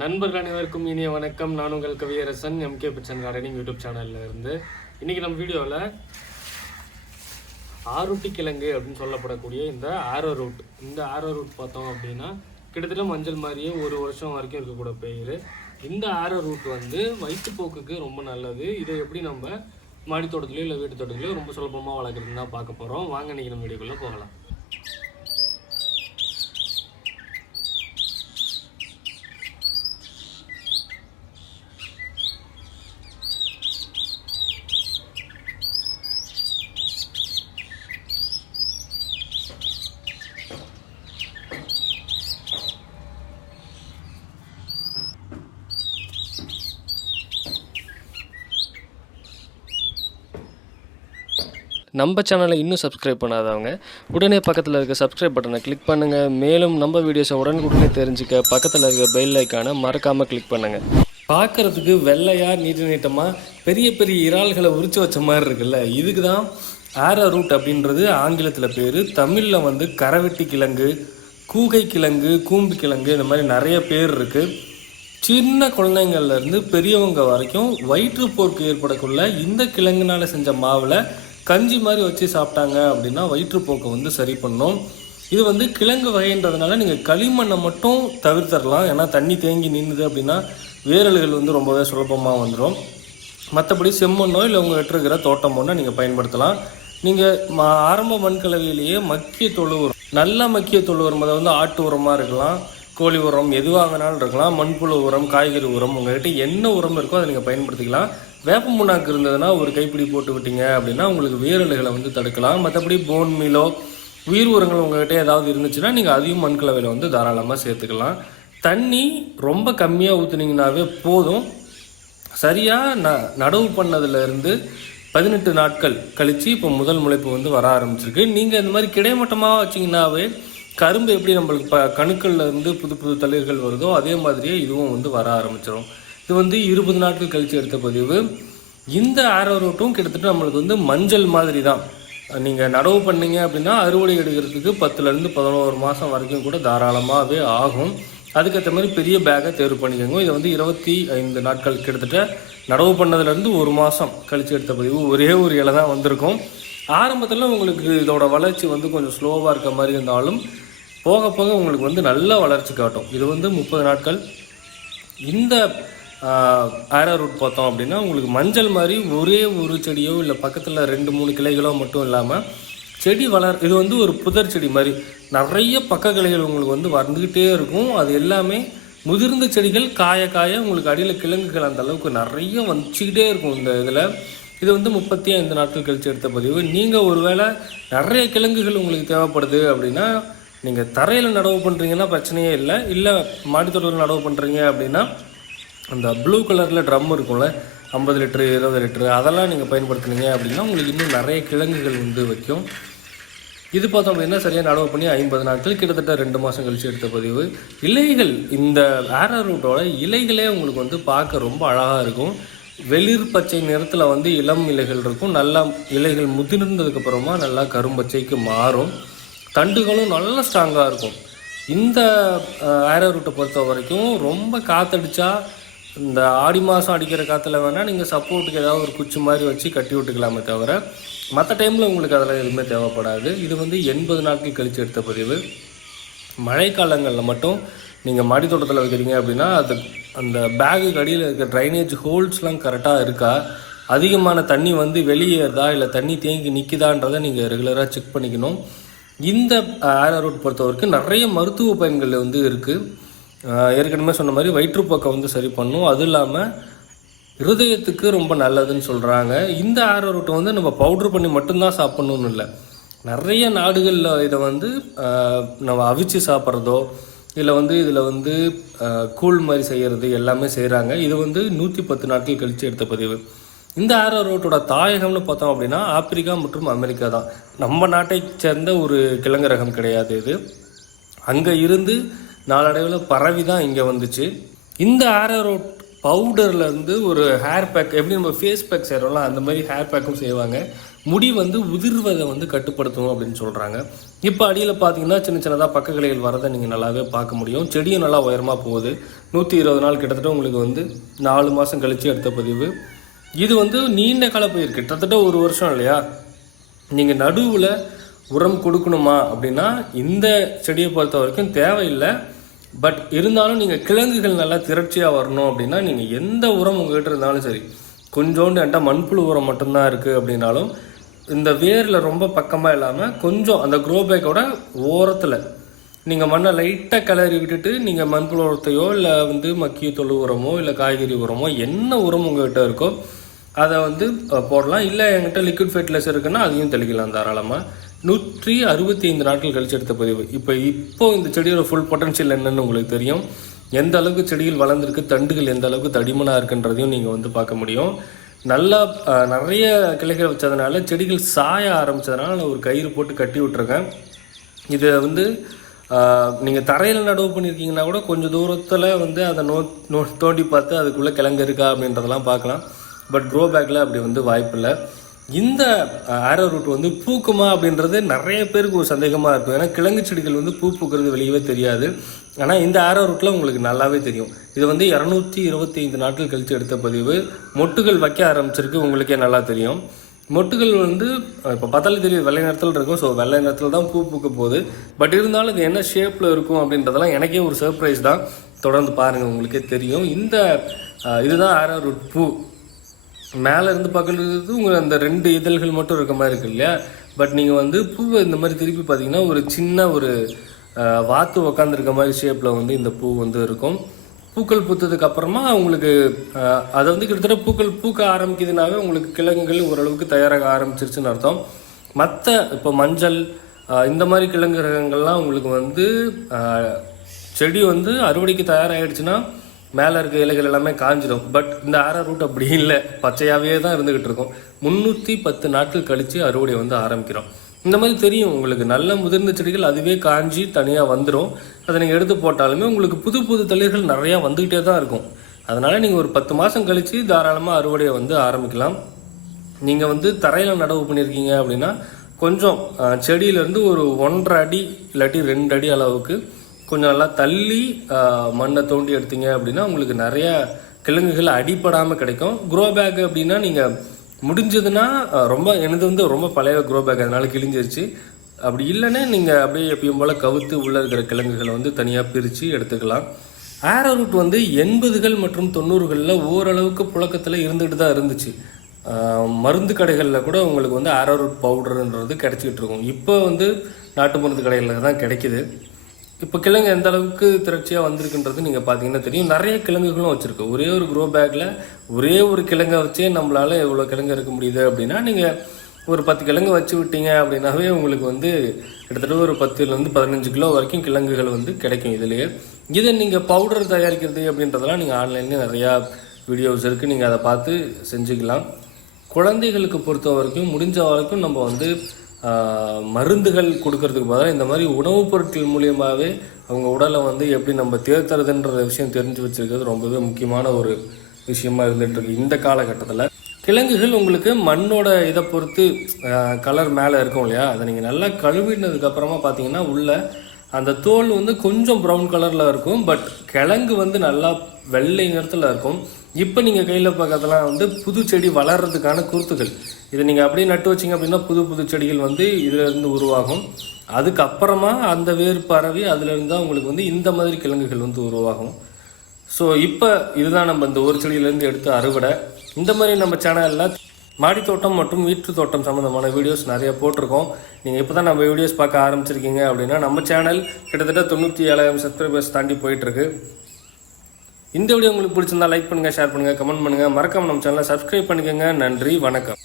நண்பர்கள் அனைவருக்கும் இனிய வணக்கம். நான் உங்கள் Kaviyarasan MK kitchen gardening YouTube சேனலில் இருந்து. இன்னைக்கு நம்ம வீடியோவில் ஆரோட்டி கிழங்கு அப்படின்னு சொல்லப்படக்கூடிய இந்த ஆரோ ரூட். இந்த ஆரோ ரூட் பார்த்தோம் அப்படின்னா கிட்டத்தட்ட மஞ்சள் மாதிரியே ஒரு வருஷம் வரைக்கும் இருக்கக்கூட பெயர் இந்த ஆரோ ரூட் வந்து வயிற்றுப்போக்குக்கு ரொம்ப நல்லது. இதை எப்படி நம்ம மாடி தோட்டத்துலையோ இல்லை வீட்டு தோட்டத்துலையோ ரொம்ப சுலபமாக வளர்க்குறதுன்னு தான் பார்க்க போகிறோம் வாங்க இன்னைக்கு நம்ம வீடியோக்குள்ளே போகலாம். நம்ம சேனலை இன்னும் சப்ஸ்கிரைப் பண்ணாதவங்க உடனே பக்கத்தில் இருக்க சப்ஸ்கிரைப் பட்டனை கிளிக் பண்ணுங்கள் மேலும் நம்ம வீடியோஸை உடனுக்குடனே தெரிஞ்சுக்க பக்கத்தில் இருக்க பெல் ஐக்கானை மறக்காமல் கிளிக் பண்ணுங்கள் பார்க்குறதுக்கு வெள்ளையாக நீட்டு நீட்டமாக பெரிய பெரிய இறால்களை உரிச்சு வச்ச மாதிரி இருக்குல்ல? இதுக்கு தான் ஆர ரூட் அப்படின்றது ஆங்கிலத்தில் பேர். தமிழில் வந்து கரவெட்டி கிழங்கு கூகை கிழங்கு கூம்பு கிழங்கு இந்த மாதிரி நிறைய பேர் இருக்குது சின்ன குழந்தைங்கள்லேருந்து பெரியவங்க வரைக்கும் வயிற்றுப்போக்கு ஏற்படக்குள்ள இந்த கிழங்குனால செஞ்ச மாவில் கஞ்சி மாதிரி வச்சு சாப்பிட்டாங்க அப்படின்னா வயிற்றுப்போக்கை வந்து சரி பண்ணும். இது வந்து கிழங்கு வகைன்றதுனால நீங்கள் களிமண்ணை மட்டும் தவிர்த்தரலாம். ஏன்னா தண்ணி தேங்கி நின்றுது அப்படின்னா வேரல்கள் வந்து ரொம்பவே சுலபமாக வந்துடும் மற்றபடி செம்மண்ணோ இல்லை உங்கள் இருக்கிற தோட்டமோன்னா நீங்கள் பயன்படுத்தலாம். நீங்கள் ஆரம்ப மண்கலவையிலேயே மக்கிய தொழு உரம் நல்ல மக்கிய தொழு உரம் அதை வந்து ஆட்டு உரமாக இருக்கலாம். கோழி உரம் எதுவாக வேணாலும் இருக்கலாம் மண்புழு உரம் காய்கறி உரம் உங்கள்கிட்ட என்ன உரம் இருக்கோ அதை நீங்கள் பயன்படுத்திக்கலாம். வேப்ப முன்னாக்கு இருந்ததுன்னா ஒரு கைப்பிடி போட்டு விட்டீங்க அப்படின்னா உங்களுக்கு வேரல்களை வந்து தடுக்கலாம். மற்றபடி போன் மீலோ உயிர் உரங்கள் உங்கள்கிட்ட ஏதாவது இருந்துச்சுன்னா நீங்கள் அதையும் மண்கலவையில் வந்து தாராளமாக சேர்த்துக்கலாம். தண்ணி ரொம்ப கம்மியாக ஊற்றுனீங்கனாவே போதும். சரியாக ந நடவு பண்ணதுலேருந்து பதினெட்டு நாட்கள் கழித்து இப்போ முதல் முளைப்பு வந்து வர ஆரம்பிச்சிருக்கு. நீங்கள் இந்த மாதிரி கிடைமட்டமாக வச்சிங்கனாவே கரும்பு எப்படி நம்மளுக்கு இப்போ கணுக்கள்ல இருந்து புது புது தளிர்கள் வருதோ அதே மாதிரியே இதுவும் வந்து வர ஆரம்பிச்சிடும் இது வந்து இருபது நாட்கள் கழித்து எடுத்த பதிவு. இந்த ஆரோ ரூட்டும் கிட்டத்தட்ட நம்மளுக்கு வந்து மஞ்சள் மாதிரி தான் நீங்கள் நடவு பண்ணீங்க அப்படின்னா அறுவடை எடுக்கிறதுக்கு பத்துலேருந்து பதினோரு மாதம் வரைக்கும் கூட தாராளமாகவே ஆகும். அதுக்கேற்ற மாதிரி பெரிய பேக்கை தேர்வு பண்ணிக்கோங்க. இதை வந்து இருபத்தி ஐந்து நாட்கள் கிட்டத்தட்ட நடவு பண்ணதுலேருந்து ஒரு மாதம் கழிச்சு எடுத்த பதிவு. ஒரே ஒரு இலை தான் வந்திருக்கும். ஆரம்பத்தில் உங்களுக்கு இதோட வளர்ச்சி வந்து கொஞ்சம் ஸ்லோவாக இருக்க மாதிரி இருந்தாலும் போக போக உங்களுக்கு வந்து நல்ல வளர்ச்சி காட்டும். இது வந்து முப்பது நாட்கள். இந்த ஆரோ ரூட் பார்த்தோம் அப்படின்னா உங்களுக்கு மஞ்சள் மாதிரி ஒரே ஒரு செடியோ இல்லை பக்கத்தில் ரெண்டு மூணு கிளைகளோ மட்டும் இல்லாமல் செடி வளர் இது வந்து ஒரு புதர் செடி மாதிரி. நிறைய பக்க கிளைகள் உங்களுக்கு வந்து வந்துக்கிட்டே இருக்கும். அது எல்லாமே முதிர்ந்த செடிகள் காய காய உங்களுக்கு அடியில் கிழங்குகள் அந்த அளவுக்கு நிறைய வந்துச்சுக்கிட்டே இருக்கும் இந்த இதில். இது வந்து முப்பத்தி ஐந்து நாட்கள் கழிச்சு எடுத்த பதிவு. நீங்கள் ஒருவேளை நிறைய கிழங்குகள் உங்களுக்கு தேவைப்படுது அப்படின்னா நீங்கள் தரையில் நடவு பண்ணுறீங்கன்னா பிரச்சனையே இல்லை. இல்லை மாடித்தோட்டத்தில் நடவு பண்ணுறீங்க அப்படின்னா அந்த ப்ளூ கலரில் ட்ரம் இருக்கும்ல ஐம்பது லிட்டரு இருபது லிட்டரு அதெல்லாம் நீங்கள் பயன்படுத்துனீங்க அப்படின்னா உங்களுக்கு இன்னும் நிறைய கிழங்குகள் வந்து வைக்கும். இது பார்த்தோம் அப்படின்னா சரியாக நடவு பண்ணி ஐம்பது நாட்கள் கிட்டத்தட்ட ரெண்டு மாதம் கழிச்சு எடுத்த பதிவு. இலைகள் இந்த ஆரோ ரூட்டோட இலைகளே உங்களுக்கு வந்து பார்க்க ரொம்ப அழகாக இருக்கும். வெளிர் பச்சை நிறத்தில் வந்து இளம் இலைகள் இருக்கும். நல்லா இலைகள் முதிர்ந்ததுக்கப்புறமா நல்லா கரும்பச்சைக்கு மாறும். தண்டுகளும் நல்ல ஸ்ட்ராங்காக இருக்கும். இந்த ஆரோ ரூட்டை பொறுத்த வரைக்கும் ரொம்ப காற்றடிச்சா இந்த ஆடி மாதம் அடிக்கிற காற்றுல வேணால் நீங்கள் சப்போர்ட்டுக்கு ஏதாவது ஒரு குச்சி மாதிரி வச்சு கட்டி விட்டுக்கலாமே தவிர மற்ற டைமில் உங்களுக்கு அதில் எதுவுமே தேவைப்படாது. இது வந்து எண்பது நாட்கள் கழித்து எடுத்த பதிவு. மழைக்காலங்களில் மட்டும் நீங்கள் மாடி தோட்டத்தில் வைக்கிறீங்க அப்படின்னா அது அந்த பேகுக்கு அடியில் இருக்க ட்ரைனேஜ் ஹோல்ஸ்லாம் கரெக்டாக இருக்கா? அதிகமான தண்ணி வந்து வெளியேறுதா? இல்லை தண்ணி தேங்கி நிற்குதான்றதை நீங்கள் ரெகுலராக செக் பண்ணிக்கணும். இந்த ஆரோ ரூட் பொறுத்த வரைக்கும் நிறைய மருத்துவ பயன்கள் வந்து இருக்குது ஏற்கனவே சொன்ன மாதிரி வயிற்றுப்போக்கை வந்து சரி பண்ணும். அதுவும் இல்லாமல் இருதயத்துக்கு ரொம்ப நல்லதுன்னு சொல்கிறாங்க இந்த ஆரோ ரூட்டை வந்து நம்ம பவுட்ரு பண்ணி மட்டும்தான் சாப்பிட்ணுன்னு இல்லை. நிறைய நாடுகளில் இதை வந்து நம்ம அவிச்சு சாப்பிட்றதோ இல்லை வந்து இதில் வந்து கூழ் மாதிரி செய்கிறது எல்லாமே செய்கிறாங்க இது வந்து நூற்றி பத்து நாட்கள் கழித்து எடுத்த பதிவு. இந்த ஆரோ ரூட்டோட தாயகம்னு பார்த்தோம் அப்படின்னா ஆப்பிரிக்கா மற்றும் அமெரிக்கா தான். நம்ம நாட்டை சேர்ந்த ஒரு கிழங்கு ரகம் கிடையாது இது. அங்கே இருந்து நாளடைவில் பரவி தான் இங்கே வந்துச்சு. இந்த ஆரோரோட் பவுடர்லேருந்து ஒரு ஹேர் பேக் எப்படி நம்ம ஃபேஸ் பேக் செய்கிறோம்ல அந்த மாதிரி ஹேர் பேக்கும் செய்வாங்க. முடி வந்து உதிர்வதை வந்து கட்டுப்படுத்தும் அப்படின்னு சொல்கிறாங்க இப்போ அடியில் பார்த்தீங்கன்னா சின்ன சின்னதாக பக்க கிளைகள் வரதை நீங்கள் நல்லாவே பார்க்க முடியும். செடியும் நல்லா உயரமாக போகுது. நூற்றி இருபது நாள் கிட்டத்தட்ட உங்களுக்கு வந்து நாலு மாதம் கழித்து எடுத்த பதிவு. இது வந்து நீண்ட கால பயிர் கிட்டத்தட்ட ஒரு வருஷம் இல்லையா? நீங்கள் நடுவில் உரம் கொடுக்கணுமா அப்படின்னா இந்த செடியை பொறுத்த வரைக்கும் தேவையில்லை. பட் இருந்தாலும் நீங்கள் கிழங்குகள் நல்லா திரட்சியாக வரணும் அப்படின்னா நீங்கள் எந்த உரம் உங்ககிட்ட இருந்தாலும் சரி கொஞ்சோண்டு என்கிட்ட மண்புழு உரம் மட்டும்தான் இருக்குது அப்படின்னாலும் இந்த வேரில் ரொம்ப பக்கமாக இல்லாமல் கொஞ்சம் அந்த க்ரோ பேக்கோட ஓரத்தில் நீங்கள் மண்ணை லைட்டாக கிளறி விட்டுட்டு நீங்கள் மண்புழு உரத்தையோ இல்லை வந்து மக்கிய தொழு உரமோ இல்லை காய்கறி உரமோ என்ன உரம் உங்கள்கிட்ட இருக்கோ அதை வந்து போடலாம். இல்லை என்கிட்ட லிக்விட் ஃபெர்டிலைசர் இருக்குன்னா அதையும் தெளிக்கலாம் தாராளமாக நூற்றி அறுபத்தி ஐந்து நாட்கள் கழிச்சு எடுத்த பதிவு. இப்போ இப்போ இந்த செடியோட ஃபுல் பொட்டன்ஷியல் என்னன்னு உங்களுக்கு தெரியும். எந்த அளவுக்கு செடிகள் வளர்ந்துருக்கு தண்டுகள் எந்த அளவுக்கு தடிமனாக இருக்குன்றதையும் நீங்கள் வந்து பார்க்க முடியும். நல்லா நிறைய கிளைகள் வச்சதுனால செடிகள் சாய ஆரம்பித்ததுனால நான் ஒரு கயிறு போட்டு கட்டி விட்டுருக்கேன். இதை வந்து நீங்கள் தரையில் நடவு பண்ணியிருக்கீங்கன்னா கூட கொஞ்சம் தூரத்தில் வந்து அதை நோ நோ தோண்டி பார்த்து அதுக்குள்ளே கிழங்கு இருக்கா அப்படின்றதெல்லாம் பார்க்கலாம். பட் க்ரோ பேக்கில் அப்படி வந்து வாய்ப்பில்லை இந்த ஆரோ ரூட் வந்து பூக்குமா அப்படின்றது நிறைய பேருக்கு ஒரு சந்தேகமாக இருக்கும். ஏன்னா கிழங்கு செடிகள் வந்து பூ பூக்கிறது வெளியவே தெரியாது. ஆனால் இந்த ஆரோ ரூட்டில் உங்களுக்கு நல்லாவே தெரியும். இது வந்து இரநூத்தி இருபத்தி ஐந்து நாட்கள் கழித்து எடுத்த பதிவு. மொட்டுகள் வைக்க ஆரம்பிச்சிருக்கு உங்களுக்கே நல்லா தெரியும். மொட்டுகள் வந்து இப்போ பார்த்தாலே தெரியும் வெள்ளை நிறத்தில் இருக்கும். ஸோ வெள்ளை நிறத்தில் தான் பூ பூக்க போகுது. பட் இருந்தாலும் இது என்ன ஷேப்பில் இருக்கும் அப்படின்றதெல்லாம் எனக்கே ஒரு சர்ப்ரைஸ் தான். தொடர்ந்து பாருங்கள் உங்களுக்கே தெரியும். இந்த இதுதான் ஆரோ ரூட் பூ. மேலே இருந்து பார்க்கறது உங்கள் அந்த ரெண்டு இதழ்கள் மட்டும் இருக்க மாதிரி இருக்கு இல்லையா? பட் நீங்கள் வந்து பூவை இந்த மாதிரி திருப்பி பார்த்தீங்கன்னா ஒரு சின்ன ஒரு வாத்து உக்காந்துருக்க மாதிரி ஷேப்பில் வந்து இந்த பூ வந்து இருக்கும். பூக்கள் பூத்ததுக்கு அப்புறமா உங்களுக்கு அதை வந்து கிட்டத்தட்ட பூக்கள் பூக்க ஆரம்பிக்குதுனாவே உங்களுக்கு கிழங்குகள் ஓரளவுக்கு தயாராக ஆரம்பிச்சிருச்சுன்னு அர்த்தம். மற்ற இப்போ மஞ்சள் இந்த மாதிரி கிழங்கு ரகங்கள்லாம் உங்களுக்கு வந்து செடி வந்து அறுவடைக்கு தயாராகிடுச்சுன்னா மேலே இருக்க இலைகள் எல்லாமே காஞ்சிடும் பட் இந்த ஆரா ரூட் அப்படி இல்லை. பச்சையாகவே தான் இருந்துகிட்டு இருக்கும். முந்நூற்றி பத்து நாட்கள் கழித்து அறுவடை வந்து ஆரம்பிக்கிறோம். இந்த மாதிரி தெரியும் உங்களுக்கு. நல்ல முதிர்ந்த செடிகள் அதுவே காஞ்சி தனியாக வந்துடும் அதை நீங்கள் எடுத்து போட்டாலுமே உங்களுக்கு புது புது தளிர்கள் நிறையா வந்துக்கிட்டே தான் இருக்கும். அதனால் நீங்கள் ஒரு பத்து மாதம் கழித்து தாராளமாக அறுவடையை வந்து ஆரம்பிக்கலாம். நீங்கள் வந்து தரையில் நடவு பண்ணியிருக்கீங்க அப்படின்னா கொஞ்சம் செடியிலேருந்து ஒரு ஒன்றரை அடி இல்லாட்டி ரெண்டு அடி அளவுக்கு கொஞ்சம் நல்லா தள்ளி மண்ணை தோண்டி எடுத்தீங்க அப்படின்னா உங்களுக்கு நிறைய கிழங்குகள் அடிப்படாமல் கிடைக்கும். க்ரோ பேக் அப்படின்னா நீங்கள் முடிஞ்சதுன்னா ரொம்ப எனது வந்து ரொம்ப பழைய க்ரோ பேக் அதனால் கிழிஞ்சிருச்சு. அப்படி இல்லைன்னா நீங்கள் அப்படியே எப்பயும் போல் கவுத்து உள்ளே இருக்கிற கிழங்குகளை வந்து தனியாக பிரித்து எடுத்துக்கலாம். ஆரோ ரூட் வந்து எண்பதுகள் மற்றும் தொண்ணூறுகளில் ஓரளவுக்கு புழக்கத்தில் இருந்துகிட்டு தான் இருந்துச்சு. மருந்து கடைகளில் கூட உங்களுக்கு வந்து ஆரோ ரூட் பவுடருன்றது கிடச்சிக்கிட்டு இருக்கும். இப்போ வந்து நாட்டு மருந்து கடைகளில் தான் கிடைக்கிது. இப்போ கிழங்கு எந்த அளவுக்கு திரட்சியாக வந்திருக்குன்றது நீங்கள் பார்த்தீங்கன்னா தெரியும். நிறைய கிழங்குகளும் வச்சுருக்கு ஒரே ஒரு க்ரோ பேக்கில் ஒரே ஒரு கிழங்கை வச்சே நம்மளால் எவ்வளோ கிழங்கு இருக்க முடியுது அப்படின்னா நீங்கள் ஒரு பத்து கிழங்கு வச்சு விட்டீங்க அப்படின்னாவே உங்களுக்கு வந்து கிட்டத்தட்ட ஒரு பத்துலேருந்து பதினஞ்சு கிலோ வரைக்கும் கிழங்குகள் வந்து கிடைக்கும் இதுலேயே. இதை நீங்கள் பவுடர் தயாரிக்கிறது அப்படின்றதெல்லாம் நீங்கள் ஆன்லைன்லேயே நிறையா வீடியோஸ் இருக்குது நீங்கள் அதை பார்த்து செஞ்சுக்கலாம். குழந்தைகளுக்கு பொறுத்த வரைக்கும் முடிஞ்ச வரைக்கும் நம்ம வந்து மருந்துகள் கொடுக்கறதுக்கு பதிலாக இந்த மாதிரி உணவுப் பொருட்கள் மூலியமாகவே அவங்க உடலை வந்து எப்படி நம்ம தேர்த்துறதுன்ற விஷயம் தெரிஞ்சு வச்சிருக்கிறது ரொம்பவே முக்கியமான ஒரு விஷயமா இருந்துட்டு இருக்கு இந்த காலகட்டத்தில். கிழங்குகள் உங்களுக்கு மண்ணோட இதை பொறுத்து கலர் மேலே இருக்கும் இல்லையா? அதை நீங்கள் நல்லா கழுவினதுக்கு அப்புறமா பார்த்தீங்கன்னா உள்ள அந்த தோல் வந்து கொஞ்சம் ப்ரௌன் கலரில் இருக்கும். பட் கிழங்கு வந்து நல்லா வெள்ளை நிறத்தில் இருக்கும். இப்போ நீங்கள் கையில் பார்க்கறதுலாம் வந்து புது செடி வளர்றதுக்கான குருத்துகள். இதை நீங்கள் அப்படியே நட்டு வச்சீங்க அப்படின்னா புது புது செடிகள் வந்து இதிலிருந்து உருவாகும். அதுக்கப்புறமா அந்த வேர் பரவி அதுலேருந்து தான் உங்களுக்கு வந்து இந்த மாதிரி கிழங்குகள் வந்து உருவாகும். ஸோ இப்போ இதுதான் நம்ம இந்த ஒரு செடியிலேருந்து எடுத்த அறுவடை. இந்த மாதிரி நம்ம சேனலில் மாடித்தோட்டம் மற்றும் வீட்டு தோட்டம் சம்மந்தமான வீடியோஸ் நிறைய போட்டிருக்கோம். நீங்கள் இப்போ தான் நம்ம வீடியோஸ் பார்க்க ஆரம்பிச்சிருக்கீங்க அப்படின்னா நம்ம சேனல் கிட்டத்தட்ட தொண்ணூற்றி ஏழாயிரம் சப்ஸ்கிரைபர்ஸ் தாண்டி போயிட்டுருக்கு. இந்த வீடியோ உங்களுக்கு பிடிச்சிருந்தா லைக் பண்ணுங்கள் ஷேர் பண்ணுங்கள் கமெண்ட் பண்ணுங்கள் மறக்காம நம்ம சேனலை சப்ஸ்கிரைப் பண்ணிக்கோங்க. நன்றி வணக்கம்.